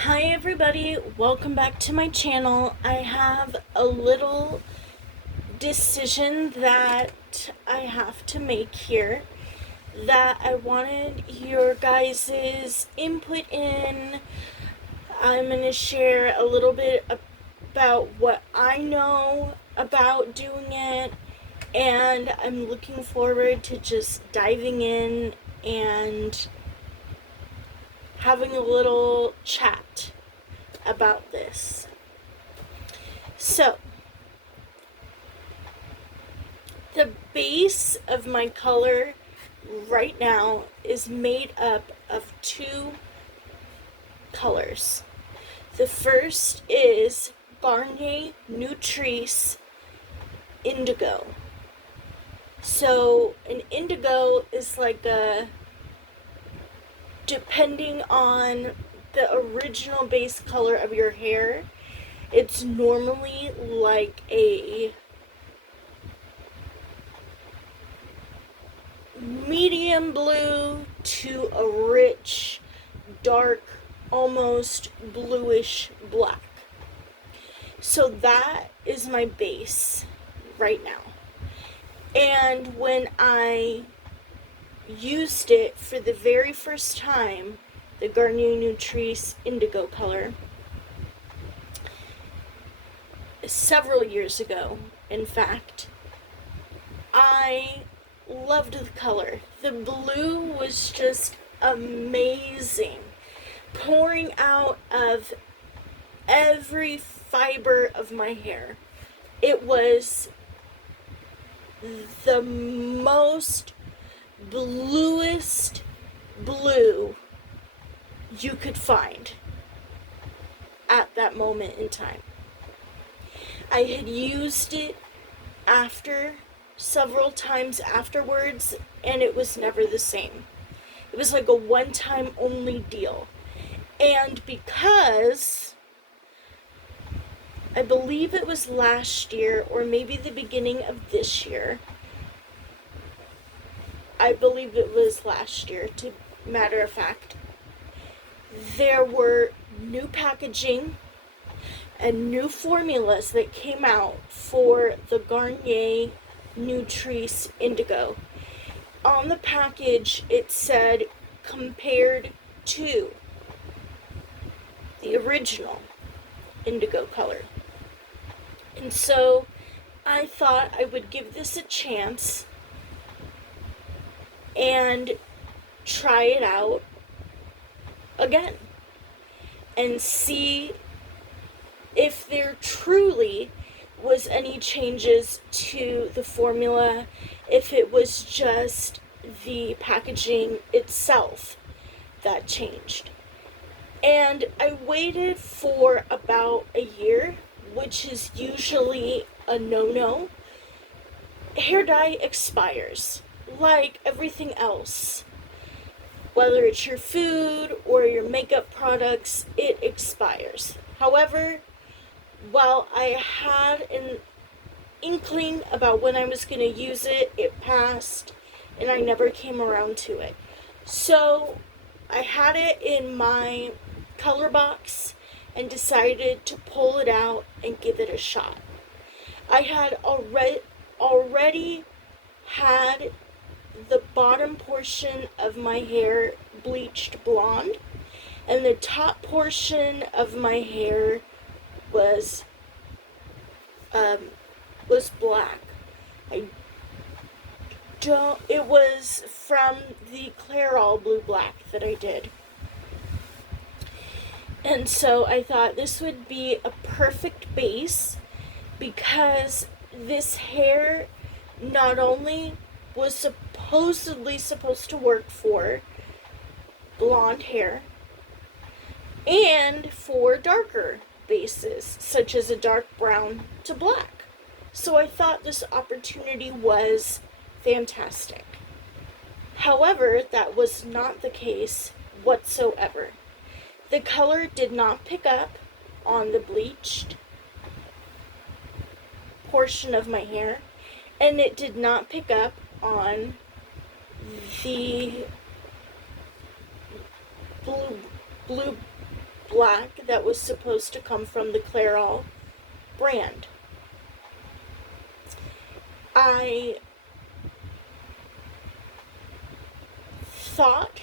Hi everybody, welcome back to my channel. I have a little decision that I have to make here that I wanted your guys' input in. I'm going to share a little bit about what I know about doing it, and I'm looking forward to just diving in and having a little chat about this. So, the base of my color right now is made up of two colors. The first is Garnier Nutrice Indigo. So, an indigo is like depending on the original base color of your hair, it's normally like a medium blue to a rich, dark, almost bluish black. So that is my base right now. And when I used it for the very first time, the Garnier Nutrice Indigo color, several years ago, in fact, I loved the color. The blue was just amazing, pouring out of every fiber of my hair. It was the most bluest blue you could find at that moment in time. I had used it several times afterwards, and it was never the same. It was like a one-time only deal. And because I believe it was last year or maybe the beginning of this year, I believe it was last year, to matter of fact, there were new packaging and new formulas that came out for the Garnier Nutrice Indigo. On the package, it said compared to the original indigo color. And so I thought I would give this a chance and try it out again and see if there truly was any changes to the formula, if it was just the packaging itself that changed. And I waited for about a year, which is usually a no-no. Hair dye expires, like everything else. Whether it's your food or your makeup products, it expires. However, while I had an inkling about when I was going to use it, it passed and I never came around to it. So I had it in my color box and decided to pull it out and give it a shot. I had already had the bottom portion of my hair bleached blonde, and the top portion of my hair was black. It was from the Clairol Blue Black that I did. And so I thought this would be a perfect base, because this hair not only was supposedly supposed to work for blonde hair and for darker bases, such as a dark brown to black. So I thought this opportunity was fantastic. However, that was not the case whatsoever. The color did not pick up on the bleached portion of my hair, and it did not pick up on the blue black that was supposed to come from the Clairol brand. I thought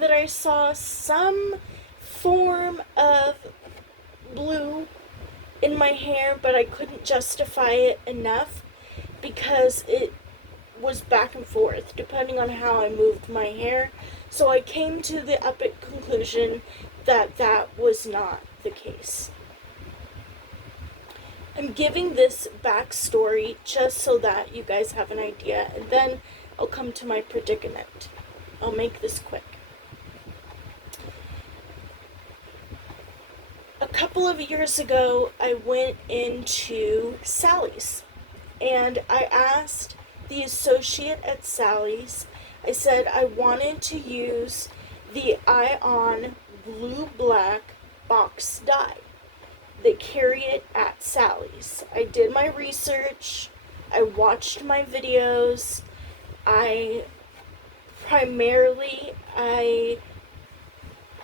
that I saw some form of blue in my hair, but I couldn't justify it enough because it was back and forth depending on how I moved my hair. So I came to the epic conclusion that that was not the case. I'm giving this backstory just so that you guys have an idea, and then I'll come to my predicament. I'll make this quick. A couple of years ago, I went into Sally's, and I asked the associate at Sally's, I said I wanted to use the Ion Blue Black box dye. They carry it at Sally's. I did my research. I watched my videos.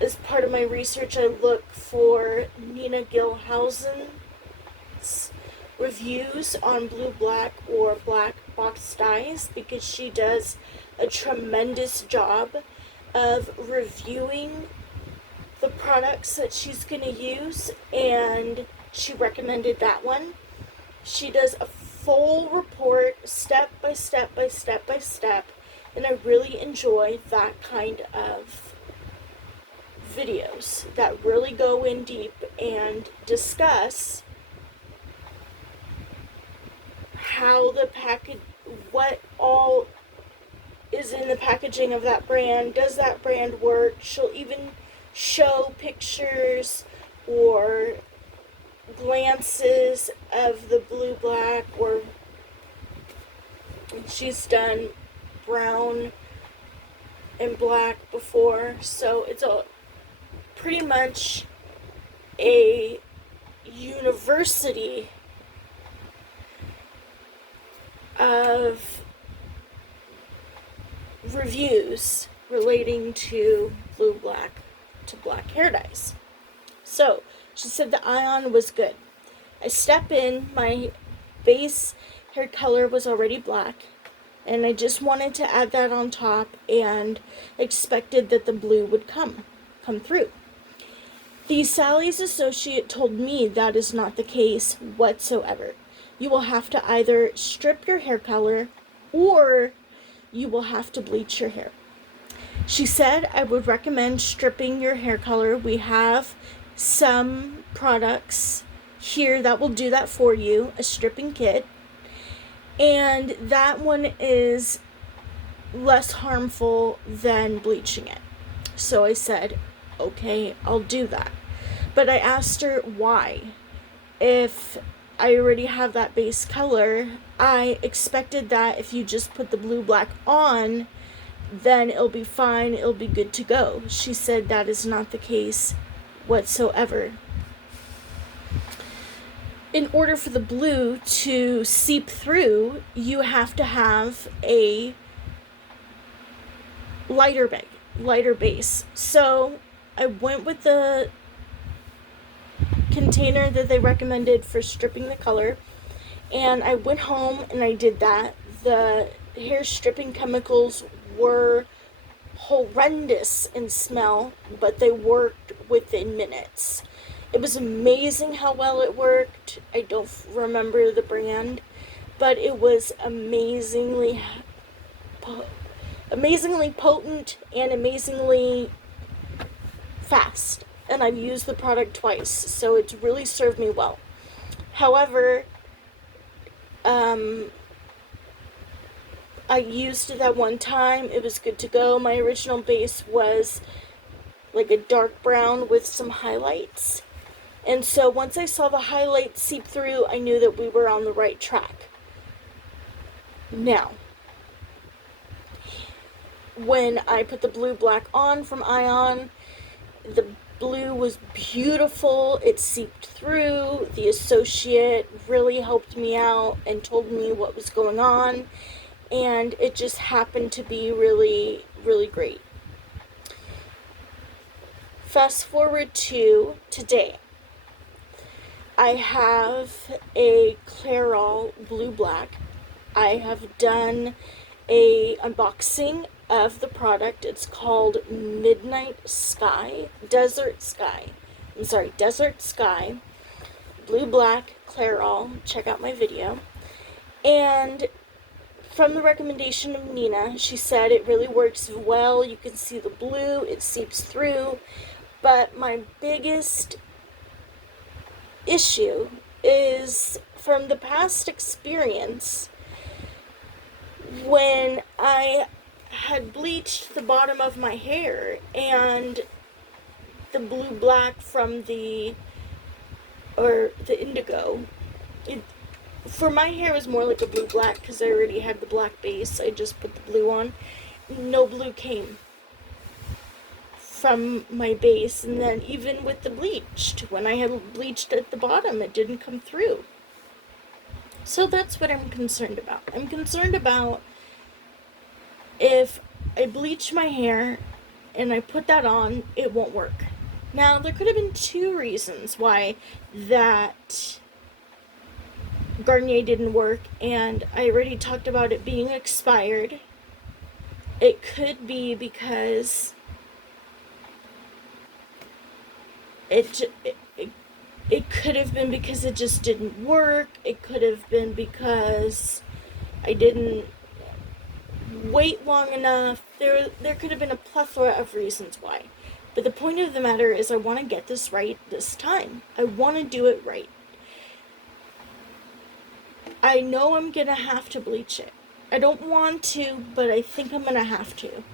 As part of my research, I look for Nina Gilhousen's reviews on blue black or black box dyes because she does a tremendous job of reviewing the products that she's going to use, and she recommended that one. She does a full report, step by step by step by step, and I really enjoy that kind of videos that really go in deep and discuss how the package, what all is in the packaging of that brand. Does that brand work? She'll even show pictures or glances of the blue black, or she's done brown and black before, so it's pretty much a university of reviews relating to blue black to black hair dyes. So she said the Ion was good. I step in, my base hair color was already black, and I just wanted to add that on top and expected that the blue would come through. The Sally's associate told me that is not the case whatsoever. You will have to either strip your hair color or you will have to bleach your hair. She said I would recommend stripping your hair color. We have some products here that will do that for you, a stripping kit, and that one is less harmful than bleaching it. So I said, okay, I'll do that. But I asked her why. If I already have that base color, I expected that if you just put the blue black on, then it'll be fine, it'll be good to go. She said that is not the case whatsoever. In order for the blue to seep through, you have to have a lighter base. So I went with the container that they recommended for stripping the color, and I went home and I did that. The hair stripping chemicals were horrendous in smell, but they worked within minutes. It was amazing how well it worked. I don't remember the brand, but it was amazingly potent and amazingly fast. And I've used the product twice, so it's really served me well. However, I used it that one time. It was good to go. My original base was like a dark brown with some highlights. And so once I saw the highlights seep through, I knew that we were on the right track. Now, when I put the blue black on from Ion, the blue was beautiful. It seeped through. The associate really helped me out and told me what was going on, and it just happened to be really, really great. Fast forward to today. I have a Clairol Blue Black. I have done a unboxing of the product. It's called Desert Sky, Blue Black Clairol. Check out my video. And from the recommendation of Nina, she said it really works well. You can see the blue, it seeps through. But my biggest issue is from the past experience when I had bleached the bottom of my hair and the blue black from the indigo. For my hair it was more like a blue black because I already had the black base. I just put the blue on. No blue came from my base, and then even with the bleached, when I had bleached at the bottom, it didn't come through. So that's what I'm concerned about. I'm concerned about if I bleach my hair and I put that on, it won't work. Now, there could have been two reasons why that Garnier didn't work, and I already talked about it being expired. It could be because it could have been because it just didn't work. It could have been because I didn't wait long enough. There could have been a plethora of reasons why. But the point of the matter is I want to get this right this time. I want to do it right. I know I'm going to have to bleach it. I don't want to, but I think I'm going to have to.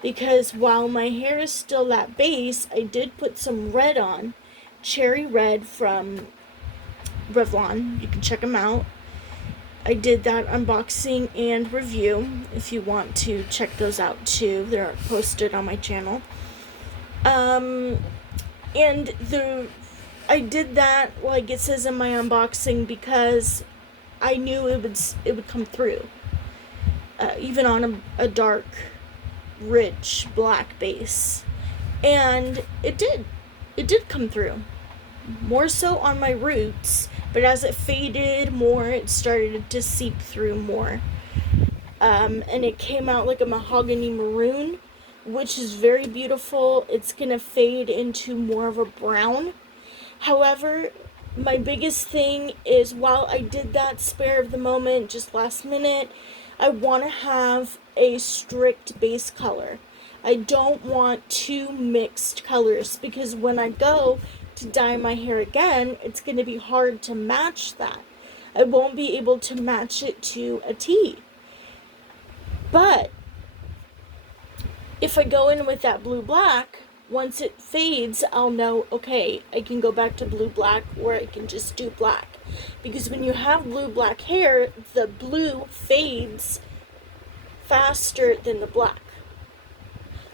Because while my hair is still that base, I did put some red on. Cherry red from Revlon. You can check them out. I did that unboxing and review. If you want to check those out too, they're posted on my channel. I did that, like it says in my unboxing, because I knew it would come through. Even on a dark, rich black base. And it did. It did come through. More so on my roots, but as it faded more, it started to seep through more. And it came out like a mahogany maroon, which is very beautiful. It's gonna fade into more of a brown. However, my biggest thing is, while I did that spare of the moment, just last minute, I want to have a strict base color. I don't want two mixed colors, because when I go to dye my hair again, it's going to be hard to match that. I won't be able to match it to a T. But if I go in with that blue black, once it fades, I'll know, okay, I can go back to blue black, or I can just do black. Because when you have blue black hair, the blue fades faster than the black.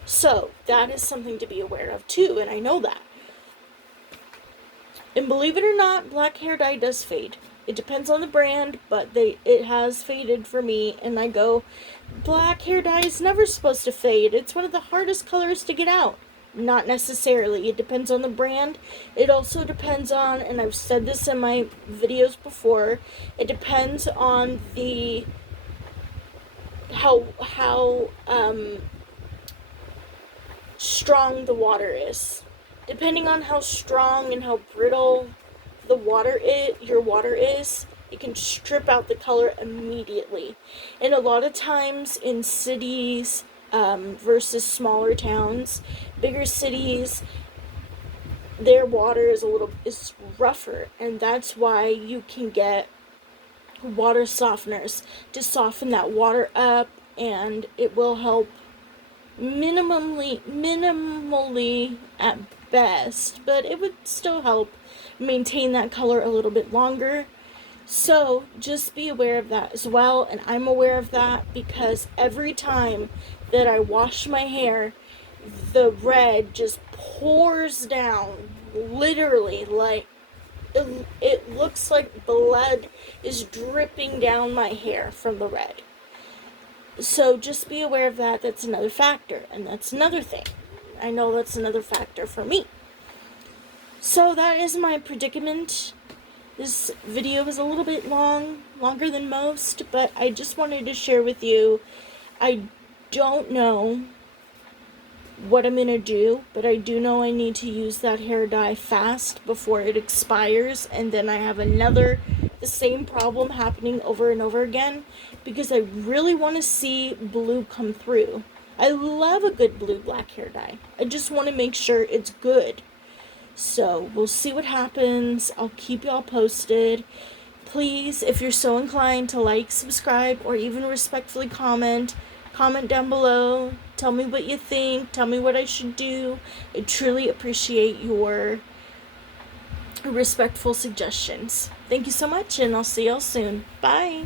So that is something to be aware of too, and I know that. And believe it or not, black hair dye does fade. It depends on the brand, but it has faded for me, and I go, black hair dye is never supposed to fade. It's one of the hardest colors to get out. Not necessarily. It depends on the brand. It also depends on, and I've said this in my videos before, it depends on the how strong the water is. Depending on how strong and how brittle your water is, it can strip out the color immediately. And a lot of times in cities versus smaller towns, bigger cities, their water is rougher, and that's why you can get water softeners to soften that water up, and it will help minimally at best, but it would still help maintain that color a little bit longer. So just be aware of that as well, and I'm aware of that because every time that I wash my hair, the red just pours down, literally, like it looks like blood is dripping down my hair from the red. So just be aware of that. That's another factor, and that's another thing. I know that's another factor for me. So that is my predicament. This video was a little bit longer than most, but I just wanted to share with you. I don't know what I'm gonna do, but I do know I need to use that hair dye fast before it expires, and then I have the same problem happening over and over again, because I really want to see blue come through. I love a good blue-black hair dye. I just want to make sure it's good. So we'll see what happens. I'll keep y'all posted. Please, if you're so inclined to like, subscribe, or even respectfully comment down below. Tell me what you think. Tell me what I should do. I truly appreciate your respectful suggestions. Thank you so much, and I'll see y'all soon. Bye.